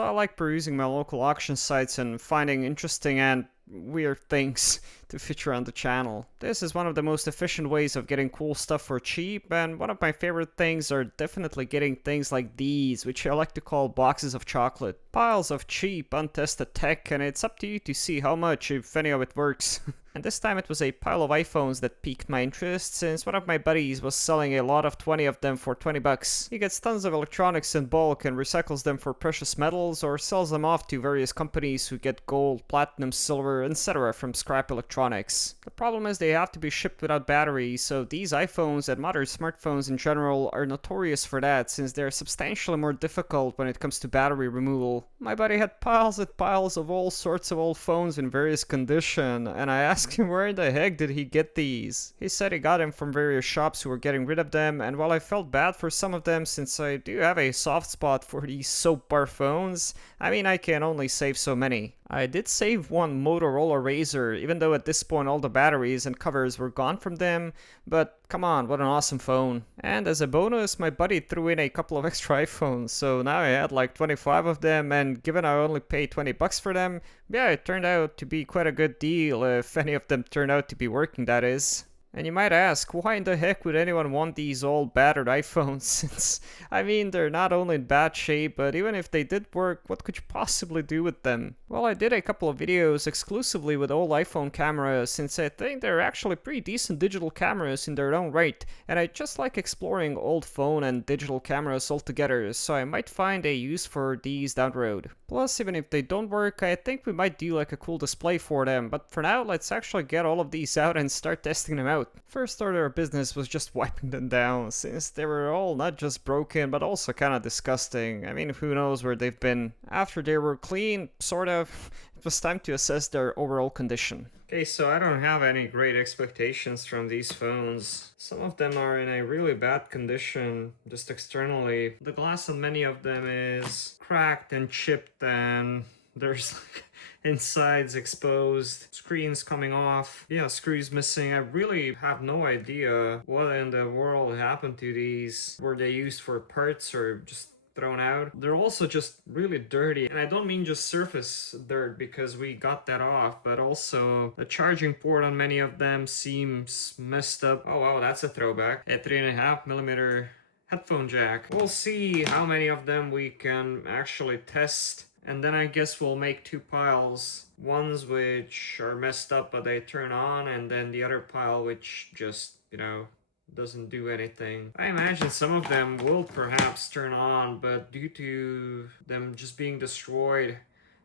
Also, I like perusing my local auction sites and finding interesting and weird things to feature on the channel. This is one of the most efficient ways of getting cool stuff for cheap, and one of my favorite things are definitely getting things like these, which I like to call boxes of chocolate. Piles of cheap, untested tech, and it's up to you to see how much, if any of it works. And this time it was a pile of iPhones that piqued my interest, since one of my buddies was selling a lot of 20 of them for 20 bucks. He gets tons of electronics in bulk and recycles them for precious metals, or sells them off to various companies who get gold, platinum, silver, etc. from scrap electronics. The problem is they have to be shipped without batteries, so these iPhones and modern smartphones in general are notorious for that, since they're substantially more difficult when it comes to battery removal. My buddy had piles and piles of all sorts of old phones in various condition, and I asked him where in the heck did he get these. He said he got them from various shops who were getting rid of them, and while I felt bad for some of them since I do have a soft spot for these soap bar phones, I mean I can only save so many. I did save one Motorola Razr, even though at this point all the batteries and covers were gone from them, but come on, what an awesome phone. And as a bonus, my buddy threw in a couple of extra iPhones, so now I had like 25 of them, and given I only paid 20 bucks for them, yeah, it turned out to be quite a good deal, if any of them turned out to be working, that is. And you might ask, why in the heck would anyone want these old battered iPhones, since, I mean, they're not only in bad shape, but even if they did work, what could you possibly do with them? Well, I did a couple of videos exclusively with old iPhone cameras, since I think they're actually pretty decent digital cameras in their own right, and I just like exploring old phone and digital cameras altogether, so I might find a use for these down the road. Plus, even if they don't work, I think we might do like a cool display for them, but for now, let's actually get all of these out and start testing them out. First order of business was just wiping them down, since they were all not just broken, but also kinda disgusting. I mean, who knows where they've been. After they were clean, sort of, it was time to assess their overall condition. Okay, so I don't have any great expectations from these phones. Some of them are in a really bad condition, just externally. The glass on many of them is cracked and chipped, and there's like insides exposed, screens coming off, yeah, screws missing. I really have no idea what in the world happened to these. Were they used for parts or just thrown out? They're also just really dirty, and I don't mean just surface dirt because we got that off, but also the charging port on many of them seems messed up. Oh wow, that's a throwback. A 3.5mm headphone jack. We'll see how many of them we can actually test. And then I guess we'll make two piles. Ones which are messed up but they turn on, and then the other pile which just, you know, doesn't do anything. I imagine some of them will perhaps turn on, but due to them just being destroyed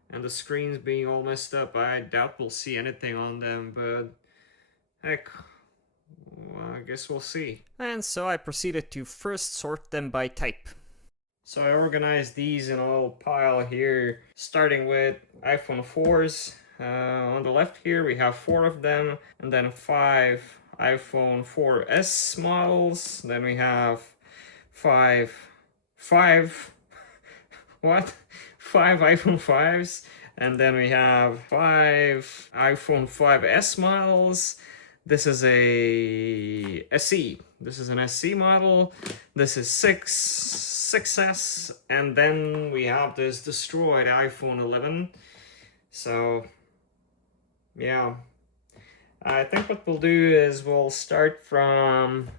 and the screens being all messed up, I doubt we'll see anything on them, but heck, well, I guess we'll see. And so I proceeded to first sort them by type. So I organized these in a little pile here, starting with iPhone 4s. On the left here we have 4 of them, and then 5 iPhone 4S models. Then we have 5 what? 5 iPhone 5s, and then we have 5 iPhone 5S models. This is a SE. This is an SE model. This is 6S, and then we have this destroyed iPhone 11. So, yeah. I think what we'll do is we'll start from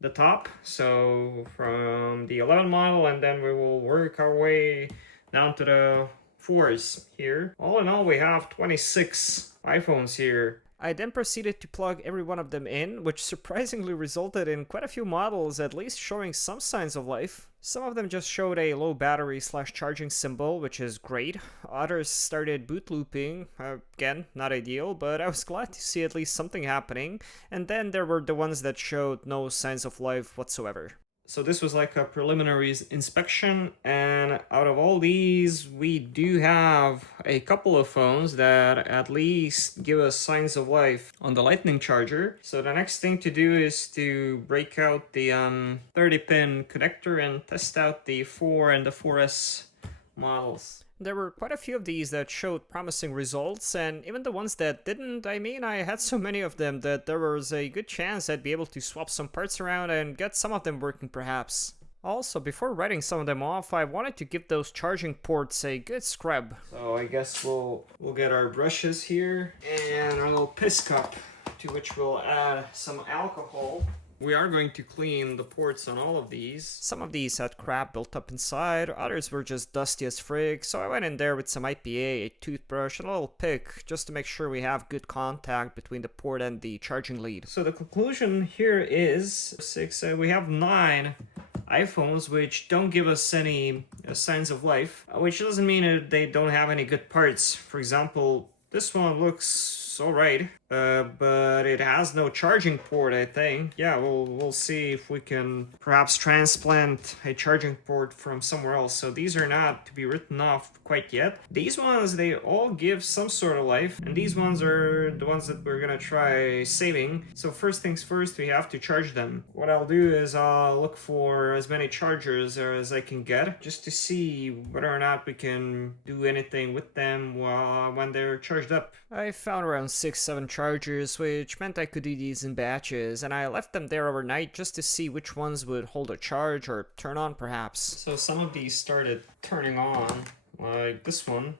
the top, so from the 11 model, and then we will work our way down to the 4s here. All in all, we have 26 iPhones here. I then proceeded to plug every one of them in, which surprisingly resulted in quite a few models at least showing some signs of life. Some of them just showed a low battery / charging symbol, which is great. Others started boot looping, again, not ideal, but I was glad to see at least something happening. And then there were the ones that showed no signs of life whatsoever. So this was like a preliminary inspection, and out of all these, we do have a couple of phones that at least give us signs of life on the lightning charger. So the next thing to do is to break out the 30-pin connector and test out the 4 and the 4S models. There were quite a few of these that showed promising results, and even the ones that didn't, I mean, I had so many of them that there was a good chance I'd be able to swap some parts around and get some of them working perhaps. Also, before writing some of them off, I wanted to give those charging ports a good scrub. So I guess we'll get our brushes here and our little piss cup, to which we'll add some alcohol. We are going to clean the ports on all of these. Some of these had crap built up inside, others were just dusty as frig, so I went in there with some IPA, a toothbrush, and a little pick, just to make sure we have good contact between the port and the charging lead. So the conclusion here is we have 9 iPhones which don't give us any signs of life, which doesn't mean that they don't have any good parts. For example, this one looks alright, but it has no charging port, I think. Yeah, we'll see if we can perhaps transplant a charging port from somewhere else. So these are not to be written off quite yet. These ones, they all give some sort of life, and these ones are the ones that we're gonna try saving. So first things first, we have to charge them. What I'll do is I'll look for as many chargers as I can get, just to see whether or not we can do anything with them when they're charged up. I found around 6-7 chargers, which meant I could do these in batches, and I left them there overnight just to see which ones would hold a charge or turn on perhaps. So some of these started turning on, like this one,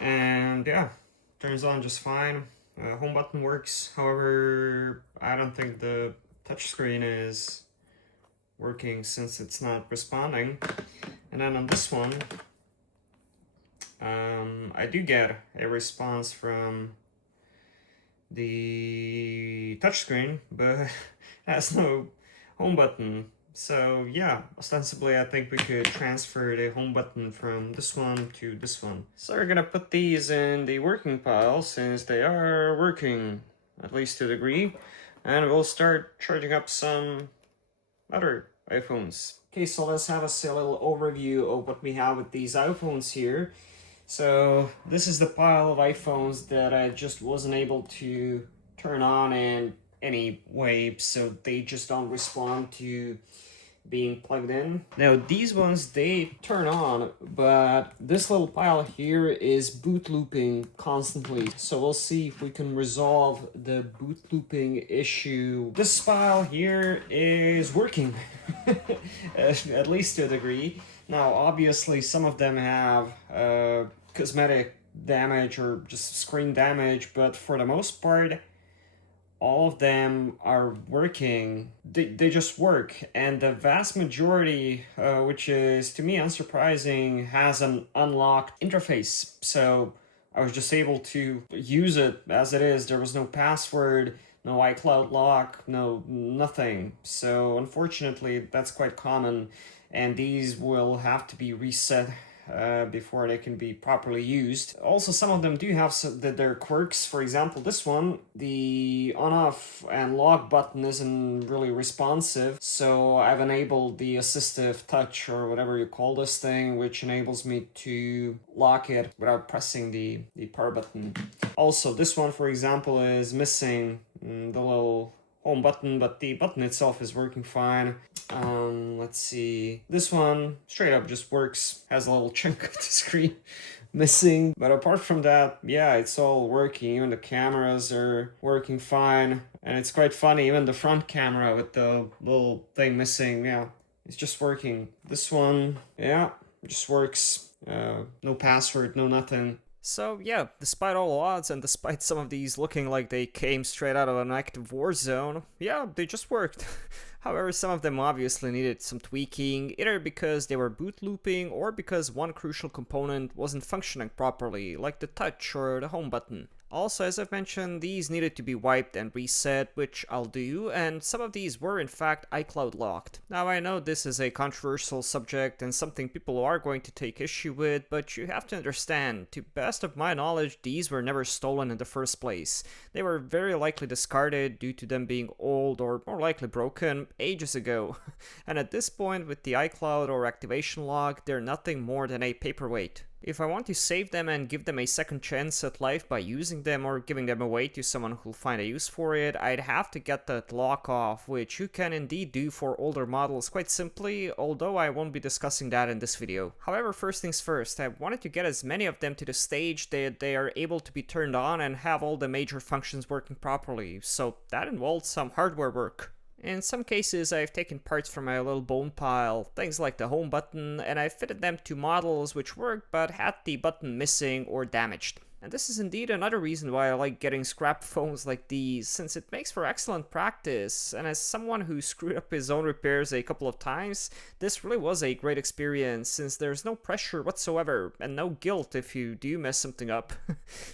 and yeah, turns on just fine. Home button works, however, I don't think the touchscreen is working since it's not responding. And then on this one, I do get a response from the touchscreen, but it has no home button. So yeah, ostensibly I think we could transfer the home button from this one to this one. So we're gonna put these in the working pile since they are working, at least to a degree, and we'll start charging up some other iPhones. Okay, so let's have a little overview of what we have with these iPhones here. So this is the pile of iPhones that I just wasn't able to turn on in any way, so they just don't respond to being plugged in. Now these ones, they turn on, but this little pile here is boot looping constantly. So we'll see if we can resolve the boot looping issue. This pile here is working, at least to a degree. Now, obviously, some of them have cosmetic damage or just screen damage, but for the most part, all of them are working. They just work, and the vast majority, which is to me unsurprising, has an unlocked interface. So I was just able to use it as it is. There was no password, no iCloud lock, nothing. So unfortunately, that's quite common, and these will have to be reset before they can be properly used. Also, some of them do have their quirks. For example, this one, the on-off and lock button isn't really responsive, so I've enabled the assistive touch, or whatever you call this thing, which enables me to lock it without pressing the power button. Also, this one, for example, is missing the little home button, but the button itself is working fine. Let's see. This one straight up just works, has a little chunk of the screen missing. But apart from that, yeah, it's all working. Even the cameras are working fine. And it's quite funny, even the front camera with the little thing missing, yeah, it's just working. This one, yeah, just works. No password, no nothing. So yeah, despite all odds and despite some of these looking like they came straight out of an active war zone, yeah, they just worked. However, some of them obviously needed some tweaking, either because they were boot looping or because one crucial component wasn't functioning properly, like the touch or the home button. Also, as I've mentioned, these needed to be wiped and reset, which I'll do, and some of these were in fact iCloud locked. Now, I know this is a controversial subject and something people are going to take issue with, but you have to understand, to best of my knowledge, these were never stolen in the first place. They were very likely discarded due to them being old or more likely broken ages ago. And at this point, with the iCloud or activation lock, they're nothing more than a paperweight. If I want to save them and give them a second chance at life by using them or giving them away to someone who'll find a use for it, I'd have to get that lock off, which you can indeed do for older models quite simply, although I won't be discussing that in this video. However, first things first, I wanted to get as many of them to the stage that they are able to be turned on and have all the major functions working properly, so that involved some hardware work. In some cases, I've taken parts from my little bone pile, things like the home button, and I fitted them to models which worked but had the button missing or damaged. And this is indeed another reason why I like getting scrap phones like these, since it makes for excellent practice, and as someone who screwed up his own repairs a couple of times, this really was a great experience, since there's no pressure whatsoever, and no guilt if you do mess something up.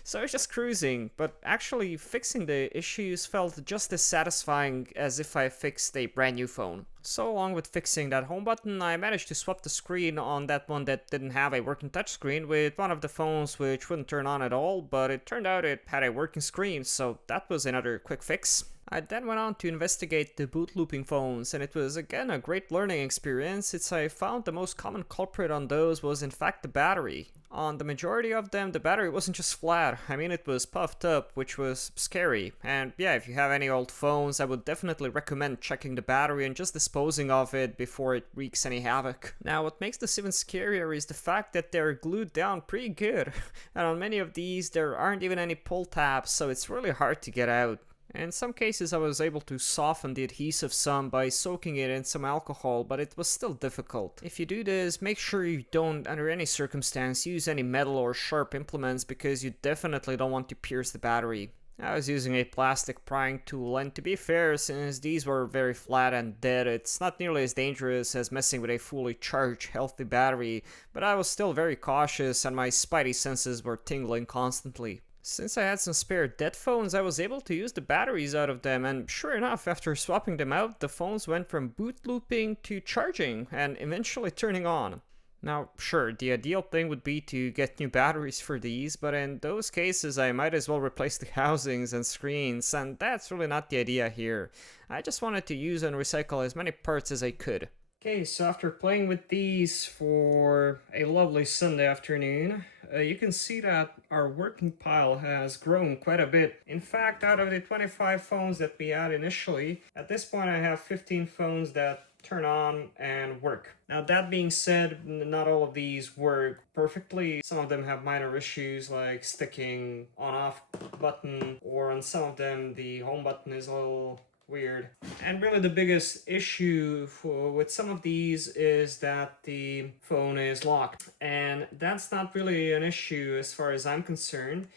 So I was just cruising, but actually fixing the issues felt just as satisfying as if I fixed a brand new phone. So along with fixing that home button, I managed to swap the screen on that one that didn't have a working touchscreen with one of the phones which wouldn't turn on at all, but it turned out it had a working screen, so that was another quick fix. I then went on to investigate the boot looping phones, and it was again a great learning experience, since I found the most common culprit on those was in fact the battery. On the majority of them, the battery wasn't just flat, I mean it was puffed up, which was scary. And yeah, if you have any old phones, I would definitely recommend checking the battery and just disposing of it before it wreaks any havoc. Now, what makes this even scarier is the fact that they're glued down pretty good, and on many of these there aren't even any pull tabs, so it's really hard to get out. In some cases I was able to soften the adhesive some by soaking it in some alcohol, but it was still difficult. If you do this, make sure you don't, under any circumstance, use any metal or sharp implements, because you definitely don't want to pierce the battery. I was using a plastic prying tool, and to be fair, since these were very flat and dead, it's not nearly as dangerous as messing with a fully charged, healthy battery, but I was still very cautious and my spidey senses were tingling constantly. Since I had some spare dead phones, I was able to use the batteries out of them, and sure enough, after swapping them out, the phones went from boot looping to charging, and eventually turning on. Now, sure, the ideal thing would be to get new batteries for these, but in those cases I might as well replace the housings and screens, and that's really not the idea here. I just wanted to use and recycle as many parts as I could. Okay, so after playing with these for a lovely Sunday afternoon, you can see that our working pile has grown quite a bit. In fact, out of the 25 phones that we had initially, at this point I have 15 phones that turn on and work. Now that being said, not all of these work perfectly. Some of them have minor issues like sticking on-off button, or on some of them the home button is a little weird. And really the biggest issue with some of these is that the phone is locked. And that's not really an issue as far as I'm concerned,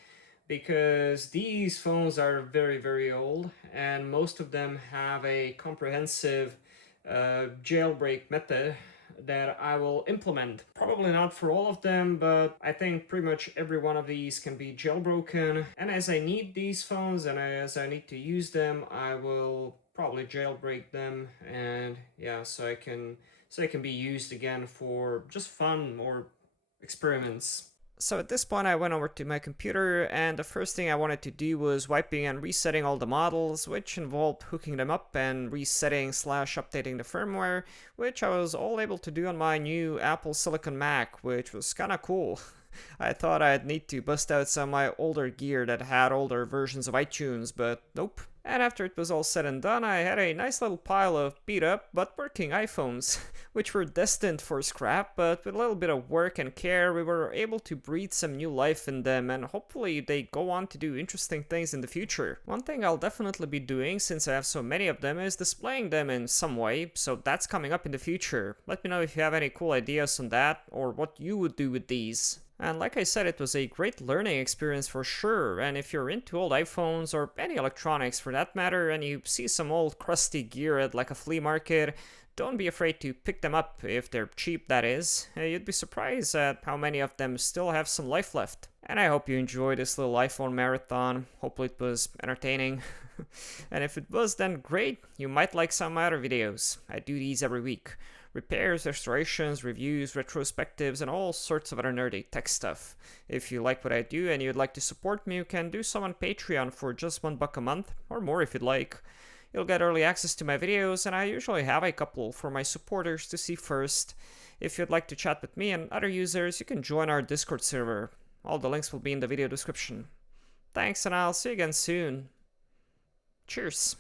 because these phones are very, very old, and most of them have a comprehensive jailbreak method that I will implement. Probably not for all of them, but I think pretty much every one of these can be jailbroken. And as I need these phones and as I need to use them, I will probably jailbreak them, and yeah, so I can be used again for just fun or experiments. So at this point I went over to my computer, and the first thing I wanted to do was wiping and resetting all the models, which involved hooking them up and resetting / updating the firmware, which I was all able to do on my new Apple Silicon Mac, which was kinda cool. I thought I'd need to bust out some of my older gear that had older versions of iTunes, but nope. And after it was all said and done, I had a nice little pile of beat up but working iPhones, which were destined for scrap, but with a little bit of work and care we were able to breathe some new life in them, and hopefully they go on to do interesting things in the future. One thing I'll definitely be doing, since I have so many of them, is displaying them in some way, so that's coming up in the future. Let me know if you have any cool ideas on that, or what you would do with these. And like I said, it was a great learning experience for sure, and if you're into old iPhones or any electronics for that matter, and you see some old crusty gear at like a flea market, don't be afraid to pick them up, if they're cheap that is. You'd be surprised at how many of them still have some life left. And I hope you enjoyed this little iPhone marathon. Hopefully it was entertaining. And if it was, then great, you might like some of my other videos. I do these every week. Repairs, restorations, reviews, retrospectives, and all sorts of other nerdy tech stuff. If you like what I do and you'd like to support me, you can do so on Patreon for just $1 a month, or more if you'd like. You'll get early access to my videos, and I usually have a couple for my supporters to see first. If you'd like to chat with me and other users, you can join our Discord server. All the links will be in the video description. Thanks, and I'll see you again soon. Cheers.